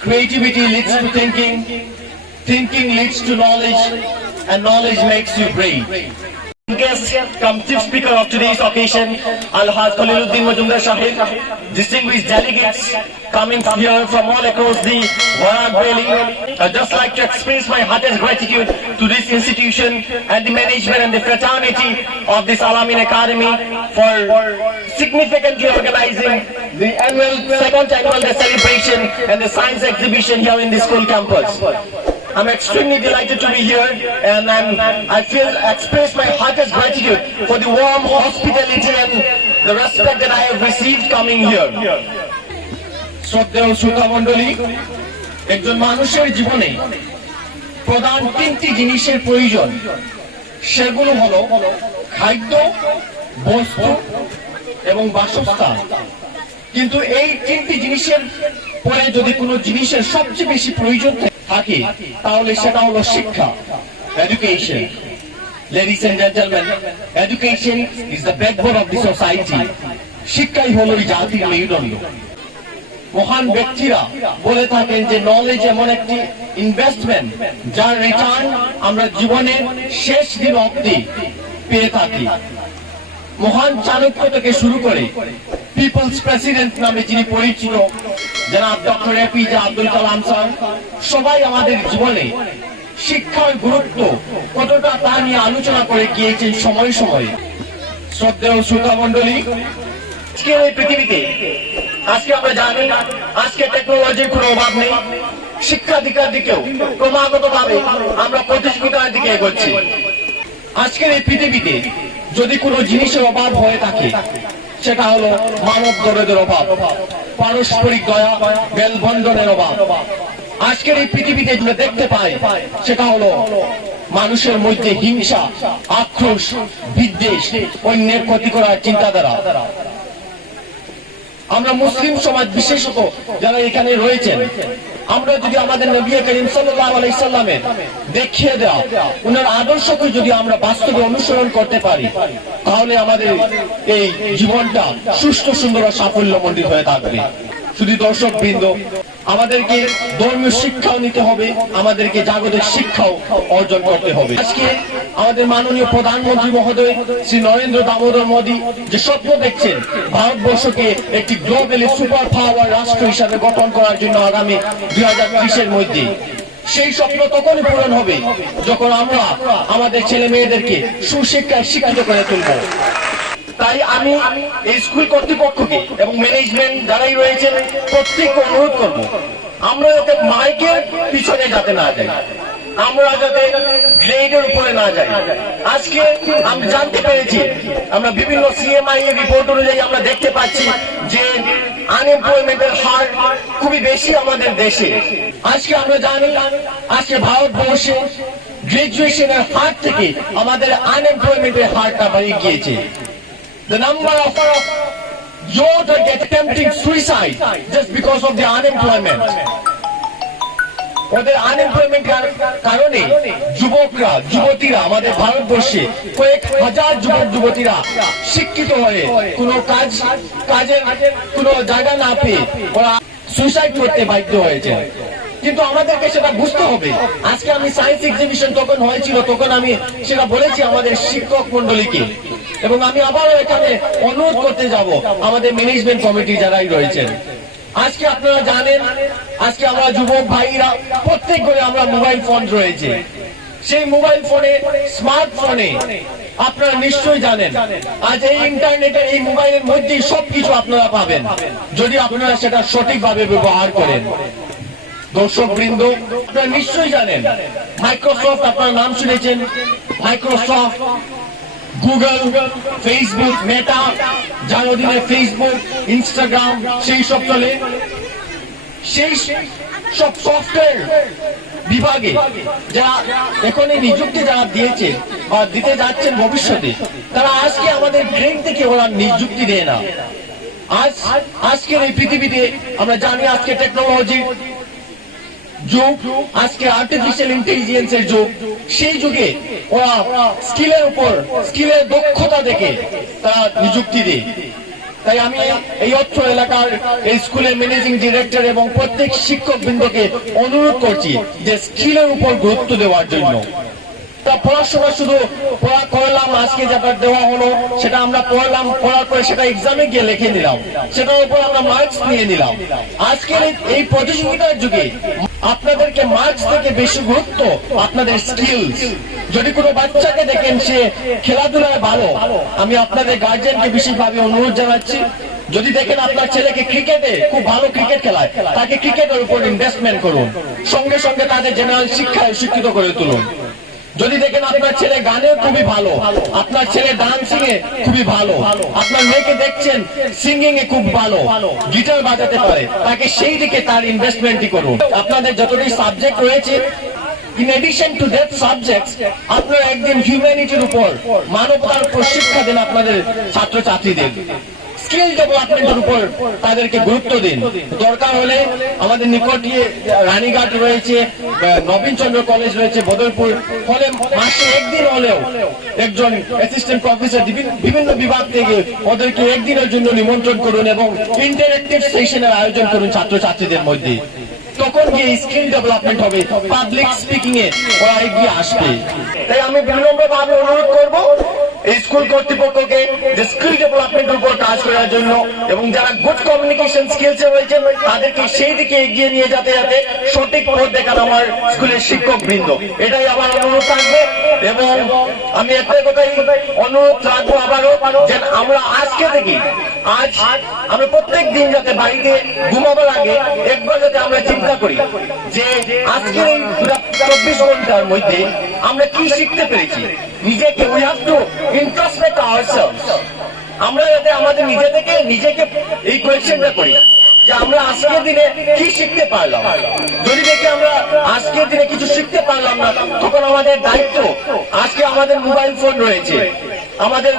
Creativity leads to thinking, thinking leads to knowledge, and knowledge makes you brave. Guest, come chief speaker of today's occasion, Alhaj Khaliluddin Majumdar Sahib, distinguished delegates coming here from all across the Warraq Valley. I'd just like to express my heartiest gratitude to this institution and the management and the fraternity of this Al-Amin Academy for significantly organizing the second annual day celebration and the science exhibition here in the school campus. I'm extremely delighted to be here, and I express my heartiest gratitude for the warm hospitality and the respect that I have received coming here. শ্রদ্ধেয় শ্রোতা মণ্ডলী, একজন মানুষের জীবনে প্রধান তিনটি জিনিসের প্রয়োজন, সেগুলো হলো খাদ্য, বস্ত্র এবং বাসস্থান। কিন্তু এই তিনটি জিনিসের পরে যদি কোনো জিনিসের সবচেয়ে বেশি প্রয়োজন থাকে তাহলে সেটা হলো শিক্ষা, education. Ladies and gentlemen, education is the backbone of the society. শিক্ষাই হলো এই জাতির মেরুদণ্ড। মহান ব্যক্তিরা বলে থাকেন যে নলেজ এমন একটি ইনভেস্টমেন্ট যার রিটার্ন আমরা জীবনের শেষ দিন অবধি পেয়ে থাকি। মহান চাণক্য থেকে শুরু করে পিপলস প্রেসিডেন্ট নামে যিনি পরিচিত জনাব doctor APJ Abdul Kalam sir, সবাই আমাদের জীবনে শিক্ষার গুরুত্ব কতটা তা নিয়ে আলোচনা করে গিয়েছেন সময় সময়ে। শ্রদ্ধেয় শ্রোতা মণ্ডলী, আজকের এই পৃথিবীতে আজকে আমরা জানি আজকে টেকনোলজির কোনো অভাব নেই। শিক্ষা দীক্ষার দিকেও ক্রমাগত ভাবে আমরা প্রতিযোগিতার দিকে এগোচ্ছি। আজকের এই পৃথিবীতে যদি কোনো জিনিসের অভাব হয়ে থাকে সেটা হলো মানব দরদের অভাব, পারস্পরিক দয়া, মেলবন্ধনের অভাব। আজকের এই পৃথিবীতে যেটা দেখতে পাই সেটা হলো মানুষের মধ্যে হিংসা, আক্রোশ, বিদ্বেষ, অন্যের ক্ষতি করার চিন্তাধারা। আমরা মুসলিম সমাজ বিশেষত যারা এখানে রয়েছেন, আমরা যদি আমাদের নবী করিম সাল্লাল্লাহু আলাইহি সাল্লামের দেখিয়ে দেওয়া ওনার আদর্শকে যদি আমরা বাস্তবে অনুসরণ করতে পারি তাহলে আমাদের এই জীবনটা সুষ্ঠু, সুন্দর ও সাফল্যমণ্ডিত হয়ে থাকবে। শুধু দর্শক বৃন্দ, আমাদেরকে ধর্মীয় শিক্ষাও নিতে হবে, আমাদেরকে জাগতিক শিক্ষাও অর্জন করতে হবে। আজকে আমাদের মাননীয় প্রধানমন্ত্রী মহোদয় শ্রী নরেন্দ্র দামোদর মোদী যে স্বপ্ন দেখছেন ভারতবর্ষকে একটি গ্লোবালি সুপার পাওয়ার রাষ্ট্র হিসাবে গঠন করার জন্য আগামী 2030-এর মধ্যে, সেই স্বপ্ন তখনই পূরণ হবে যখন আমরা আমাদের ছেলে মেয়েদেরকে সুশিক্ষায় শিক্ষিত করে তুলব। তাই আমি এই স্কুল কর্তৃপক্ষকে এবং ম্যানেজমেন্ট যারাই রয়েছেন প্রত্যেককে অনুরোধ করবো, আমরা যাতে মাইকের পিছনে যাতে না যাই, আমরা যাতে গ্রেডের উপরে না যাই। আজকে আমি জানতে পেরেছি, আমরা বিভিন্ন সিএমআই এর রিপোর্ট অনুযায়ী আমরা দেখতে পাচ্ছি যে আনএমপ্লয়মেন্টের হার খুবই বেশি আমাদের দেশে। আজকে আমরা জানি আজকে ভারতবর্ষে গ্রাজুয়েশনের হার থেকে আমাদের আনএমপ্লয়মেন্টের হারটা বেড়ে গিয়েছে। The number of youth are attempting suicide just because of the unemployment. ওদের আনএমপ্লয়মেন্ট কারণে যুবকরা, যুবতীরা আমাদের ভারতবর্ষে কয়েক হাজার যুবক যুবতীরা শিক্ষিত হয়ে কোনো কাজের কোনো জায়গা না পেয়ে ওরা সুইসাইড করতে বাধ্য হয়েছে। কিন্তু আমাদেরকে সেটা বুঝতে হবে। আজকে আমি সায়েন্স এক্সিবিশন তখন হয়েছিল, তখন আমি সেটা বলেছি আমাদের শিক্ষক মন্ডলীকে, এবং আমি আবারও এখানে অনুরোধ করতে যাব আমাদের ম্যানেজমেন্ট কমিটি যারাই রয়েছেন। আজকে আপনারা জানেন আজকে আমরা যুবক ভাইরা প্রত্যেক ঘরে আমরা মোবাইল ফোন রয়েছে। সেই মোবাইল ফোনে, স্মার্টফোনে আপনারা নিশ্চয়ই জানেন আজ এই ইন্টারনেটে, এই মোবাইলের মধ্যেই সবকিছু আপনারা পাবেন যদি আপনারা সেটা সঠিকভাবে ব্যবহার করেন। দর্শক বৃন্দ, আপনারা নিশ্চয়ই জানেন মাইক্রোসফট, আপনারা নাম শুনেছেন, মাইক্রোসফট, গুগল, ফেসবুক, মেটা, যার অধীনে ফেসবুক, ইনস্টাগ্রাম সেই সব চলে। সেই সব সফটওয়্যার বিভাগে যারা এখন এই নিযুক্তি যারা দিয়েছে বা দিতে যাচ্ছেন ভবিষ্যতে, তারা আজকে আমাদের ব্রেন থেকে ওরা নিযুক্তি দেয় না। আজকের এই পৃথিবীতে আমরা জানি আজকে টেকনোলজি যুগ, আজকে আর্টিফিশিয়াল ইন্টেলিজেন্সের যুগ। সেই যুগে ওরা স্কিলের উপর, স্কিলের দক্ষতা দেখে তারা নিযুক্তি দেয়। তাই আমি এই অত্র এলাকার এই স্কুলের ম্যানেজিং ডিরেক্টর এবং প্রত্যেক শিক্ষক বৃন্দকে অনুরোধ করছি যে স্কিলের উপর গুরুত্ব দেওয়ার জন্য। পড়াশোনা শুধু পড়া করলাম, আজকে যেটা দেওয়া হলো সেটা আমরা পড়লাম, পড়ার পরে সেটা এক্সামে গিয়ে লিখে নিলাম, সেটার উপর আমরা মার্কস নিয়ে নিলাম। আজকের এই প্রতিযোগিতার যুগে আপনাদেরকে মার্কস থেকে বেশি গুরুত্ব আপনাদের স্কিলস। যদি কোনো বাচ্চাকে দেখেন সে খেলাধুলায় ভালো, আমি আপনাদের গার্জিয়ানকে বিশেষভাবে অনুরোধ জানাচ্ছি, যদি দেখেন আপনার ছেলেকে ক্রিকেটে খুব ভালো ক্রিকেট খেলায়, তাকে ক্রিকেটের উপর ইনভেস্টমেন্ট করুন, সঙ্গে সঙ্গে তাদের জেনারেল শিক্ষায় শিক্ষিত করে তুলুন। যদি দেখেন আপনার ছেলে গানে খুবই ভালো, আপনার ছেলে ডান্সিং এ খুবই ভালো, আপনার মেয়েকে দেখছেন সিঙ্গিং এ খুব ভালো, গিটার বাজাতে পারে, তাকে সেই দিকে তার ইনভেস্টমেন্টই করুন। আপনাদের যতটি সাবজেক্ট রয়েছে, in addition to that subjects, আপনারা একদিন হিউম্যানিটির উপর, মানবতার উপর শিক্ষা দেন আপনাদের ছাত্রছাত্রীদের। স্কিল ডেভেলপমেন্টের উপর তাদেরকে গুরুত্ব দিন। দরকার হলে আমাদের নিকটে রানীঘাট রয়েছে, নবীন চন্দ্র কলেজ রয়েছে, বদরপুর, ফলে মাসে একদিন হলেও একজন অ্যাসিস্ট্যান্ট প্রফেসর বিভিন্ন বিভাগ থেকে ওদেরকে একদিনের জন্য নিমন্ত্রণ করুন এবং ইন্টারেক্টিভ সেশনের আয়োজন করুন ছাত্রছাত্রীদের মধ্যে। তখন গিয়ে স্কিল ডেভেলপমেন্ট হবে, পাবলিক স্পিকিং এ ওরা এগিয়ে আসবে। তাই আমি বিনম্রভাবে অনুরোধ করব এই স্কুল কর্তৃপক্ষকে যে স্কিল ডেভেলপমেন্টের উপর কাজ করার জন্য, এবং যারা গুড কমিউনিকেশন স্কিলস রয়েছেন তাদেরকে সেই দিকে এগিয়ে নিয়ে যেতে যাতে সঠিক পথ দেখান আমার স্কুলের শিক্ষক বৃন্দ। এটাই আমার অনুরোধ থাকবে। এবং আমি একটা কথাই অনুরোধ রাখবো আবারও, যে আমরা আজকে থেকে আজ আমরা প্রত্যেক দিন যাতে বাড়িতে ঘুমাবার আগে একবার যাতে আমরা চিন্তা করি যে আজকে এই 24 ঘন্টার মধ্যে আমরা কি শিখতে পেরেছি। নিজেকে we have to introspect ourselves। আমরা যাতে আমাদের নিজেকে এই কোয়েশ্চেনটা করি যে আমরা আজকের দিনে কি শিখতে পারলাম। যদি দেখি আমরা আজকের দিনে কিছু শিখতে পারলাম না, তখন আমাদের দায়িত্ব, আজকে আমাদের মোবাইল ফোন রয়েছে, আমাদের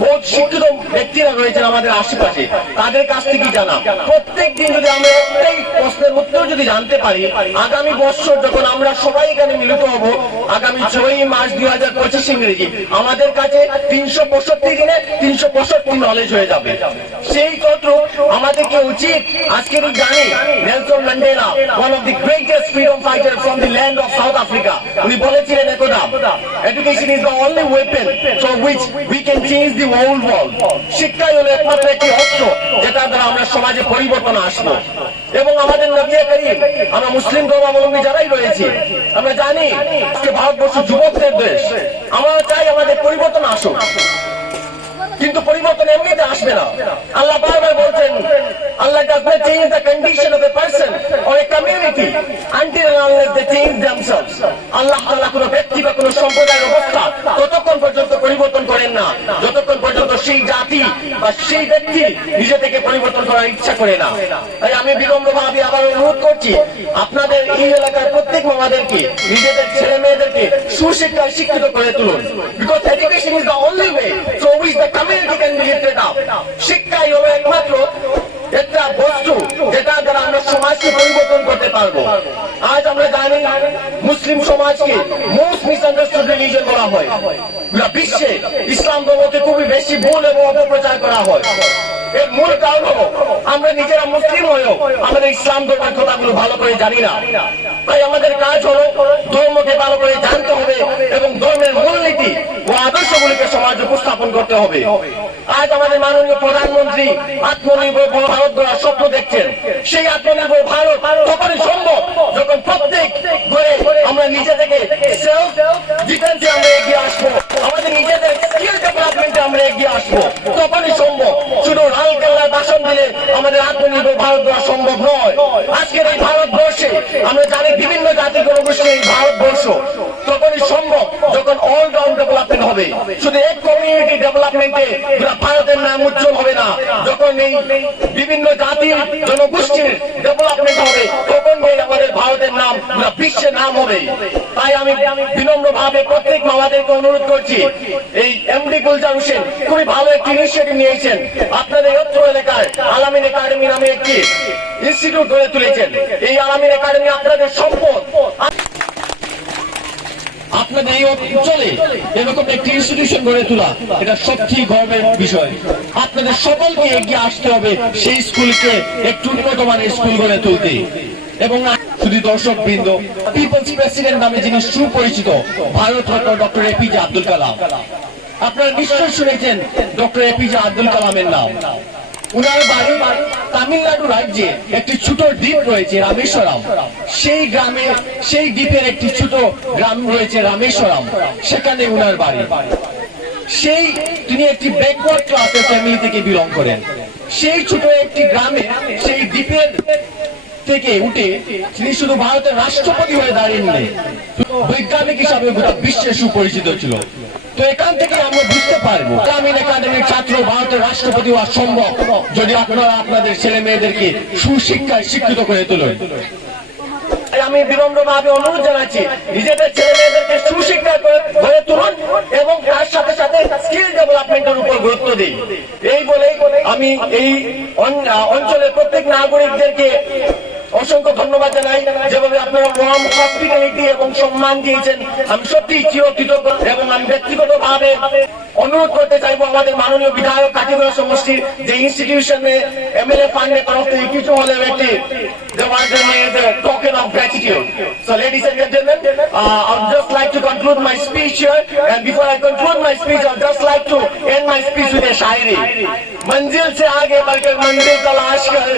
বহু শিক্ষিত ব্যক্তিরা রয়েছেন আমাদের আশেপাশে, তাদের কাছ থেকে জানা। প্রত্যেক দিন যদি আমরা একটাই প্রশ্নের উত্তর যদি জানতে পারি, আগামী বছর যখন আমরা সবাই এখানে মিলিত হব, আগামী 6 মার্চ 2025 ইংরেজি, আমাদের কাছে 365 দিনে 365 নলেজ হয়ে যাবে। সেই তত্ত্ব আমাদেরকে উচিত আজকের এই জানি Nelson Mandela, one of the greatest freedom fighters from the land of South Africa, উনি বলেছিলেন একদা, education is the only weapon through which we can change the whole world। শিক্ষাই হলো একমাত্র একটি অস্ত্র যেটা দ্বারা আমরা সমাজে পরিবর্তন আসবো। এবং আমাদের নবী করিম, আমরা মুসলিম ধর্মাবলম্বী যারাই রয়েছে, আমরা জানি আজকে ভারতবর্ষ যুবকদের দেশ, আমরা চাই আমাদের পরিবর্তন আসুক, কিন্তু পরিবর্তন এমনিতে আসবে না। আল্লাহ বারবার বলছেন, Allah does not change the condition of a person or a community until and unless they change themselves। আল্লাহ তাআলা কোনো ব্যক্তি বা কোনো সম্প্রদায়ের অবস্থা ততক্ষণ পর্যন্ত পরিবর্তন করেন না যতক্ষণ পর্যন্ত সেই জাতি বা সেই ব্যক্তি নিজে থেকে পরিবর্তন করার ইচ্ছা করে না। তাই আমি বিনম্রভাবে আবার অনুরোধ করছি আপনাদের এই এলাকার প্রত্যেক মামাদেরকে, নিজেদের ছেলে মেয়েদেরকে সুশিক্ষায় শিক্ষিত করে তুলুন। Because education is the only way through which the community can be lifted up. শিক্ষাই হলো একমাত্র একটা বস্তু যেটা দ্বারা আমরা সমাজকে পরিবর্তন করতে পারবো। আজ আমরা জানি মুসলিম সমাজকে মোস্ট মিসআন্ডারস্টুড রিলিজিয়ন বলা হয়। বিশ্বে ইসলাম ধর্মকে খুবই বেশি ভুল এবং অপপ্রচার করা হয়। এর মূল কারণ হলো আমরা নিজেরা মুসলিম হয়েও আমাদের ইসলাম ধর্মের কথাগুলো ভালো করে জানি না। তাই আমাদের কাজ হলো ধর্মকে ভালো করে জানতে হবে এবং ধর্মের মূলনীতি ও আদর্শগুলিকে সমাজে উপস্থাপন করতে হবে। আজ আমাদের মাননীয় প্রধানমন্ত্রী আত্মনির্ভর ভারত গড়ার স্বপ্ন দেখছেন। সেই আত্মনির্ভর ভারত তখনই সম্ভব যখন প্রত্যেক ঘরে আমরা নিজে থেকে সেলফ ডিফেন্সে আমরা এগিয়ে আসবো, আমাদের নিজেদের স্কিল ডেভেলপমেন্টে আমরা এগিয়ে আসবো, তখনই সম্ভব। শুধু লালকেল্লার ভাষণ দিলে আমাদের আত্মনির্ভর ভারত গড়া সম্ভব নয়। আজকের এই ভারতবর্ষে আমরা জানি বিভিন্ন জাতি জনগোষ্ঠী এই ভারতবর্ষ তখনই সম্ভব যখন অলরাউন্ড ডেভেলপমেন্ট হবে। শুধু এক কমিউনিটি ডেভেলপমেন্টে ভারতের নাম উজ্জ্বল হবে না, যখন এই বিভিন্ন জাতির জনগোষ্ঠীর ডেভেলপমেন্ট হবে তখন আমাদের ভারতের নাম বিশ্বের নাম হবে। তাই আমি বিনম্রভাবে প্রত্যেক মামাদেরকে অনুরোধ করছি, এই এমডি গুলজার হোসেন খুবই ভালো একটি ইনিশিয়েটিভ নিয়েছেন। আপনাদের অত্র এলাকায় আলামিন একাডেমি নামে একটি ইনস্টিটিউট গড়ে তুলেছেন। এই আলামিন একাডেমি আপনাদের সম্পদ। আপনাদের এই অঞ্চলে এরকম একটি ইনস্টিটিউশন গড়ে তোলা এটা সত্যি গর্বের বিষয়। আপনাদের সকলকে এগিয়ে আসতে হবে সেই স্কুলকে একটু উন্নত মানের স্কুল গড়ে তুলতে। এবং শুধু দর্শক বৃন্দ, পিপলস প্রেসিডেন্ট নামে যিনি সুপরিচিত ভারতরত্ন ডক্টর এপিজে আব্দুল কালাম, আপনারা নিশ্চয় শুনেছেন ডক্টর এপিজে আব্দুল কালামের নাম। উনার বাড়ি তামিলনাড়ু রাজ্যে একটি ছোট দ্বীপ রয়েছে রামেশ্বরম, সেই গ্রামে সেই দ্বীপের একটি ছোট গ্রাম রয়েছে রামেশ্বরম, সেখানে উনার বাড়ি। তিনি একটি ব্যাকওয়ার্ড ক্লাসের ফ্যামিলি থেকে বিলং করেন। সেই ছোট একটি গ্রামে সেই দ্বীপের থেকে উঠে তিনি শুধু ভারতের রাষ্ট্রপতি হয়ে দাঁড়িয়ে বৈজ্ঞানিক হিসাবে গোটা বিশ্বে সুপরিচিত ছিল। তো এখান থেকে আমরা বুঝতে পারবো গ্রামীণ একাডেমির ছাত্র ভারতের রাষ্ট্রপতি হওয়া সম্ভব যদি আপনারা আপনাদের ছেলে মেয়েদেরকে সুশিক্ষায় শিক্ষিত করে তোলেন। আমি বিনম্রভাবে অনুরোধ জানাচ্ছি নিজেদের ছেলে মেয়েদেরকে সুশিক্ষা করে তুলুন এবং তার সাথে সাথে স্কিল ডেভেলপমেন্টের উপর গুরুত্ব দিই। এই বলে আমি এই অঞ্চলের প্রত্যেক নাগরিকদেরকে অসংখ্য ধন্যবাদ জানাই। যেভাবে আপনারা ওয়ার্ম হসপিটালিটি এবং সম্মান দিয়েছেন, আমি সত্যি চিরকৃতজ্ঞ। এবং আমি ব্যক্তিগতভাবে অনুরোধ করতে চাইবো আমাদের মাননীয় বিধায়ক কাটিগড়া সমষ্টির যে ইনস্টিটিউশনে এমএলএ ফান্ডের তরফ থেকে কিছু হলেও একটি দেওয়ার জন্য token of gratitude. So ladies and gentlemen, I would just like to conclude my speech here, and before I conclude my speech, I would just like to end my speech with a शायरी। मंजिल से आगे बढ़कर मंजिल तलाश कर,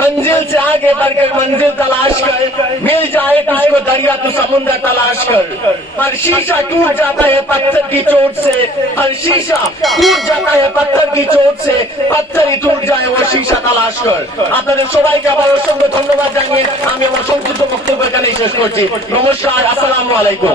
मंजिल से आगे बढ़कर मंजिल तलाश कर, मिल जाए तुझको दरिया तो समुद्र तलाश कर। हर शीशा टूट जाता है पत्थर की चोट से, हर शीशा टूट जाता है पत्थर की चोट से, पत्थर ही टूट जाए वो शीशा तलाश कर। আপনাদের সবাইকে আবার অসংখ্য ধন্যবাদ জানিয়ে আমি আমার সংক্ষিপ্ত বক্তব্য এখানে শেষ করছি। নমস্কার, আসসালামু আলাইকুম।